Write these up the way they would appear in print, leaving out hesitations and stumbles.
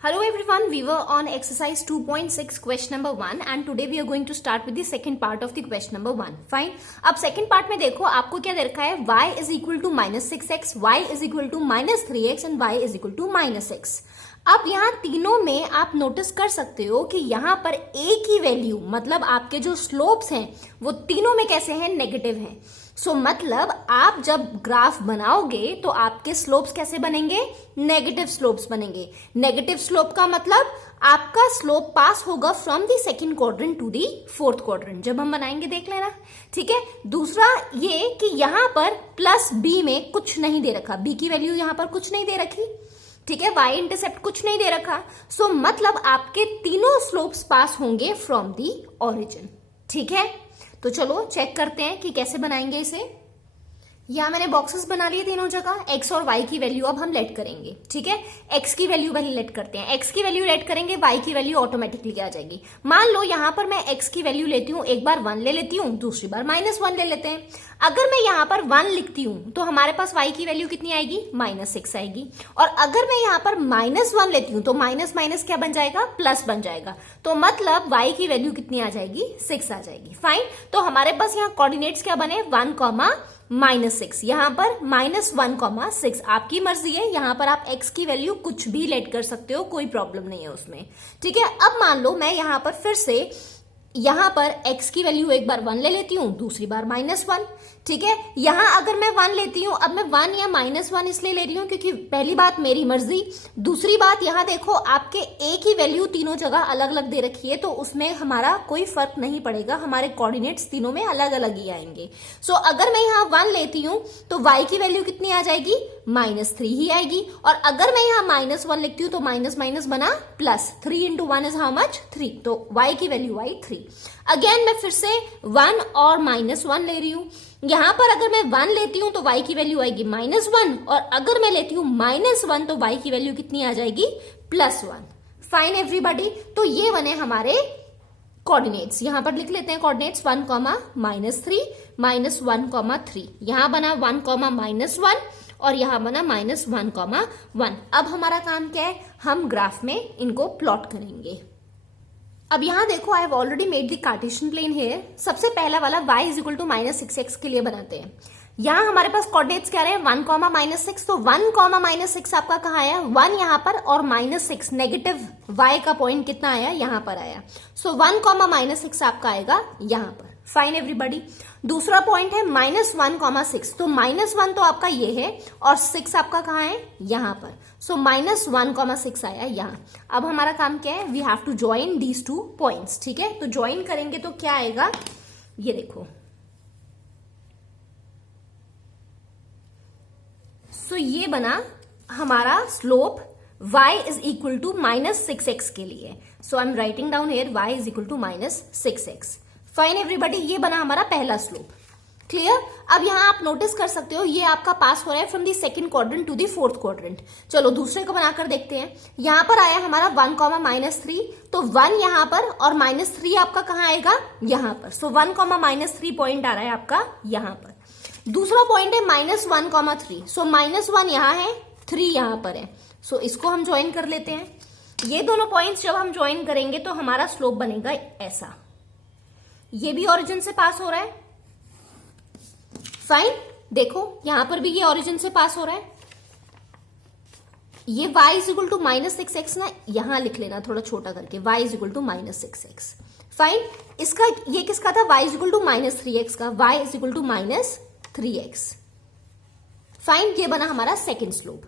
Hello everyone, we were on exercise 2.6 question number 1 and today we are going to start with the second part of the question number 1. Fine. अब second part में देखो आपको क्या दे रखा है, y is equal to minus 6x, y is equal to minus 3x and y is equal to minus x. अब यहाँ तीनों में आप नोटिस कर सकते हो कि यहाँ पर a की वैल्यू मतलब आपके जो स्लोप्स हैं वो तीनों में कैसे हैं, नेगेटिव हैं. सो मतलब आप जब ग्राफ बनाओगे तो आपके स्लोप्स कैसे बनेंगे, नेगेटिव स्लोप्स बनेंगे. नेगेटिव स्लोप का मतलब आपका स्लोप पास होगा from the second quadrant to the fourth quadrant. जब हम बनाएंगे देख लेना, ठीक है. दूसरा ये कि यहां पर प्लस बी में कुछ नहीं दे रखा, बी की वैल्यू यहां पर कुछ नहीं दे रखी, ठीक है. वाई इंटरसेप्ट कुछ नहीं दे रखा. सो मतलब आपके तीनों स्लोप्स पास होंगे फ्रॉम दी ओरिजिन, ठीक है. तो चलो चेक करते हैं कि कैसे बनाएंगे इसे. यहां मैंने बॉक्सेस बना लिए तीनों जगह. एक्स और वाई की वैल्यू अब हम लेट करेंगे, ठीक है. एक्स की वैल्यू पहले लेट करते हैं. एक्स की वैल्यू लेट करेंगे, वाई की वैल्यू ऑटोमेटिकली आ जाएगी. मान लो यहां पर मैं एक्स की वैल्यू लेती हूं, एक बार 1 ले लेती हूं, दूसरी बार -1 ले लेते हैं. अगर मैं यहां पर 1 लिखती हूं तो हमारे पास वाई की वैल्यू कितनी आएगी, -6 आएगी. और अगर मैं यहां पर -1 लेती हूं तो माइनस माइनस क्या बन जाएगा, प्लस बन जाएगा. तो मतलब वाई की वैल्यू कितनी आ जाएगी, 6 आ जाएगी. फाइन. तो हमारे पास यहाँ कोऑर्डिनेट्स क्या बने, 1, -6. यहां पर -1, 6 आपकी मर्जी है. यहां पर आप x की वैल्यू कुछ भी लेट कर सकते हो, कोई प्रॉब्लम नहीं है उसमें, ठीक है. अब मान लो मैं यहां पर फिर से यहां पर x की वैल्यू एक बार 1 ले लेती हूं, दूसरी बार -1, ठीक है. यहां अगर मैं 1 लेती हूं, अब मैं 1 या -1 इसलिए ले रही हूं क्योंकि पहली बात मेरी मर्जी, दूसरी बात यहां देखो आपके a की वैल्यू तीनों जगह अलग अलग दे रखी है तो उसमें हमारा कोई फर्क नहीं पड़ेगा, हमारे कोऑर्डिनेट्स तीनों में अलग अलग ही आएंगे. सो अगर मैं यहां 1 लेती हूं तो y की वैल्यू कितनी आ जाएगी, -3 ही आएगी. और अगर मैं यहां -1 लिखती हूं तो माइनस माइनस बना plus, 3 into 1 is how much, 3. तो y की वैल्यू आई 3. अगेन मैं फिर से 1 और -1 ले रही हूं. यहां पर अगर मैं 1 लेती हूं तो y की वैल्यू आएगी -1 और अगर मैं लेती हूं -1 तो y की वैल्यू कितनी आ जाएगी, +1. Fine everybody. तो ये बने हमारे कोऑर्डिनेट्स. यहां पर लिख लेते हैं कोऑर्डिनेट्स 1, -3, -1, 3. यहां बना 1, -1 और यहां बना -1, 1. अब हमारा काम क्या है, हम ग्राफ में इनको प्लॉट करेंगे. अब यहां देखो I have already made the Cartesian plane here. सबसे पहला वाला y is equal to -6x के लिए बनाते हैं. यहां हमारे पास कोऑर्डिनेट्स क्या रहे हैं, 1, -6. तो 1, -6 आपका कहाँ आया, 1 यहां पर और -6 नेगेटिव y का पॉइंट कितना आया, यहां पर आया. सो 1, -6 आपका आएगा यहां पर. Fine everybody. दूसरा पॉइंट है -1, 6. तो -1 तो आपका ये है और 6 आपका कहाँ है, यहां पर. सो -1, 6 आया यहां. अब हमारा काम क्या है, we have to join these 2 points, ठीक है. तो ज्वाइन करेंगे तो क्या आएगा, ये देखो. सो ये बना हमारा slope y is equal to -6x के लिए. So I am writing down here y is equal to -6x. Fine everybody. ये बना हमारा पहला स्लोप. क्लियर. अब यहां आप नोटिस कर सकते हो ये आपका पास हो रहा है from the second quadrant to the fourth quadrant. चलो दूसरे को बनाकर देखते हैं. यहां पर आया हमारा 1, -3. तो 1 यहां पर और -3 आपका कहां आएगा, यहां पर. सो 1, -3 पॉइंट आ रहा है आपका यहां पर. दूसरा पॉइंट है -1, 3. सो -1 यहां है, 3 यहां पर है. सो इसको हम ज्वाइन कर लेते हैं. ये दोनों पॉइंट्स जब हम ज्वाइन करेंगे तो हमारा स्लोप बनेगा ऐसा. ये भी ओरिजिन से पास हो रहा है. फाइन. देखो यहां पर भी ये ओरिजिन से पास हो रहा है. ये y is equal to -6x ना, यहां लिख लेना थोड़ा छोटा करके, y is equal to -6x. Fine. इसका ये किसका था, y is equal to -3x का, y is equal to -3x. Fine. ये बना हमारा सेकेंड स्लोप.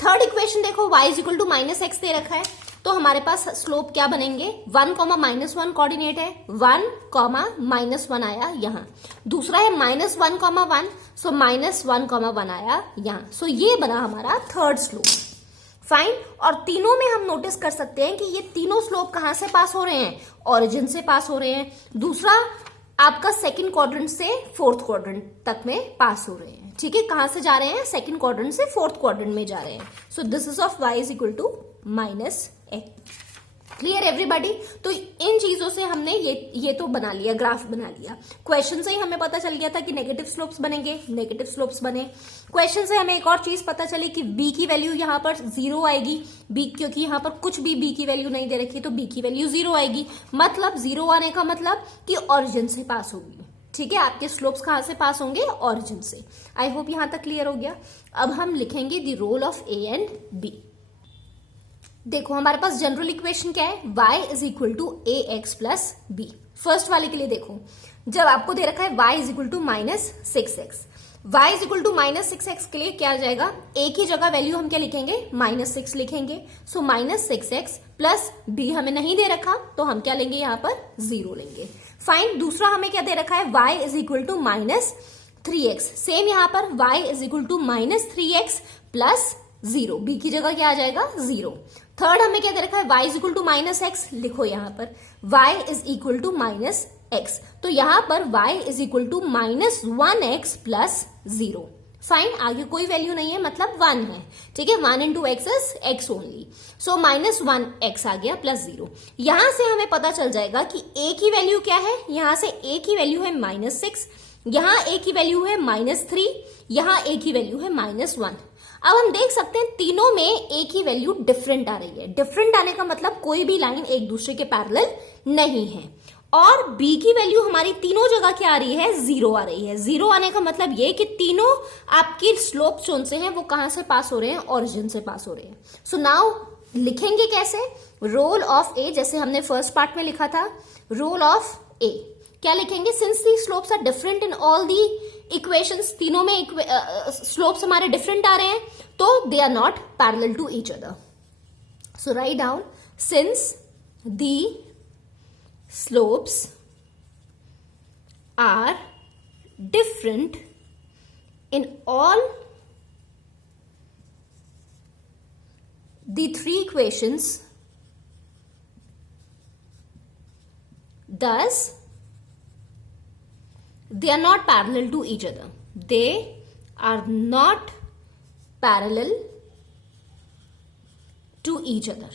थर्ड इक्वेशन देखो, y is equal to -x दे रखा है तो हमारे पास स्लोप क्या बनेंगे, 1, -1 कोऑर्डिनेट है, 1, -1 आया यहां. दूसरा है -1, 1. सो -1, 1 आया यहां. सो ये बना हमारा थर्ड स्लोप. फाइन. और तीनों में हम नोटिस कर सकते हैं कि ये तीनों स्लोप कहां से पास हो रहे हैं, ओरिजिन से पास हो रहे हैं. दूसरा आपका सेकंड क्वाड्रेंट से फोर्थ क्वाड्रेंट तक में पास हो रहे हैं, ठीक है. कहां से जा रहे हैं, सेकंड क्वाड्रेंट से फोर्थ क्वाड्रेंट में जा रहे हैं. So this is of y is equal to -x. Clear everybody. तो इन चीजों से हमने ये तो बना लिया, ग्राफ बना लिया। क्वेश्चन से ही हमें पता चल गया था कि नेगेटिव स्लोप्स बनेंगे, नेगेटिव स्लोप्स बने। क्वेश्चन से हमें एक और चीज पता चली कि b की वैल्यू यहाँ पर 0 आएगी, b क्योंकि यहाँ पर कुछ भी b की वैल्यू नहीं दे रखी, तो b की वैल्यू 0 आएगी। मतलब 0 आने का मतलब कि ओरिजिन से पास होगी। ठीक है, आपके स्लोप्स कहां से पास होंगे? ओरिजिन से। आई होप यहां तक क्लियर हो गया। अब हम लिखेंगे the role of a and b। देखो हमारे पास जनरल इक्वेशन क्या है? y is equal to a x plus b. First वाले के लिए देखो, जब आपको दे रखा है y is equal to -6x, y is equal to -6x के लिए क्या आ जाएगा? a की जगह वैल्यू हम क्या लिखेंगे? -6 लिखेंगे। सो -6x प्लस b हमें नहीं दे रखा, तो हम क्या लेंगे? यहाँ पर 0 लेंगे। फाइन। दूसरा हमें क्या दे रखा है? y is equal to -3x। Same यहाँ पर y is equal to -3x plus 0, b की जगह क्या आ जाएगा? 0। थर्ड हमें क्या दे रखा है? y is equal to -x। लिखो यहाँ पर y is equal to -x, तो यहाँ पर y is equal to -1x plus 0। Fine. आगे कोई वैल्यू नहीं है, मतलब 1 है। ठीक है, 1 into x is x only. So -1x आ गया प्लस 0। यहां से हमें पता चल जाएगा कि a की वैल्यू क्या है। यहां से a की वैल्यू है -6, यहां a की वैल्यू है -3, यहां a की वैल्यू है -1। अब हम देख सकते हैं तीनों में a की वैल्यू डिफरेंट आ रही है। डिफरेंट आने का मतलब कोई भी लाइन एक दूसरे के पैरेलल नहीं है। और b की वैल्यू हमारी तीनों जगह क्या आ रही है? 0 आ रही है। 0 आने का मतलब ये कि तीनों आपकी स्लोप जोन से हैं, वो कहां से पास हो रहे हैं? ओरिजिन से पास हो रहे हैं। सो नाउ लिखेंगे कैसे? रोल ऑफ ए, जैसे हमने फर्स्ट पार्ट में लिखा था, रोल ऑफ ए क्या लिखेंगे? Since the slopes are different in all the equations, तीनों में स्लोप्स हमारे डिफरेंट आ रहे हैं, तो they are not parallel to each other. So write down, since the slopes are different in all the three equations, thus they are not parallel to each other. They are not parallel to each other.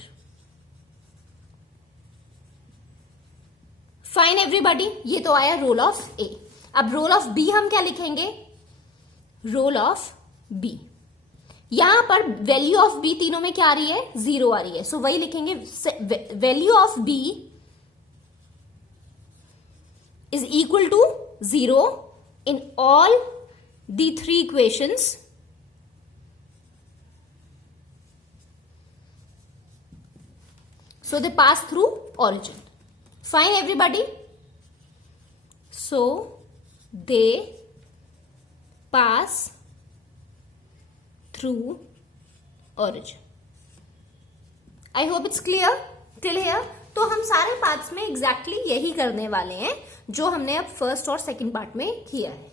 Fine everybody, ये तो आया role of ए। अब role of B हम क्या लिखेंगे? Role of B, यहां पर value of B तीनों में क्या आ रही है? 0 आ रही है। सो वही लिखेंगे, value of b is equal to 0 in all the 3 equations, so they pass through origin. Fine everybody, so they pass through origin. I hope it's clear till here. तो हम सारे पार्ट्स में एग्जैक्टली यही करने वाले हैं जो हमने अब फर्स्ट और सेकंड पार्ट में किया है।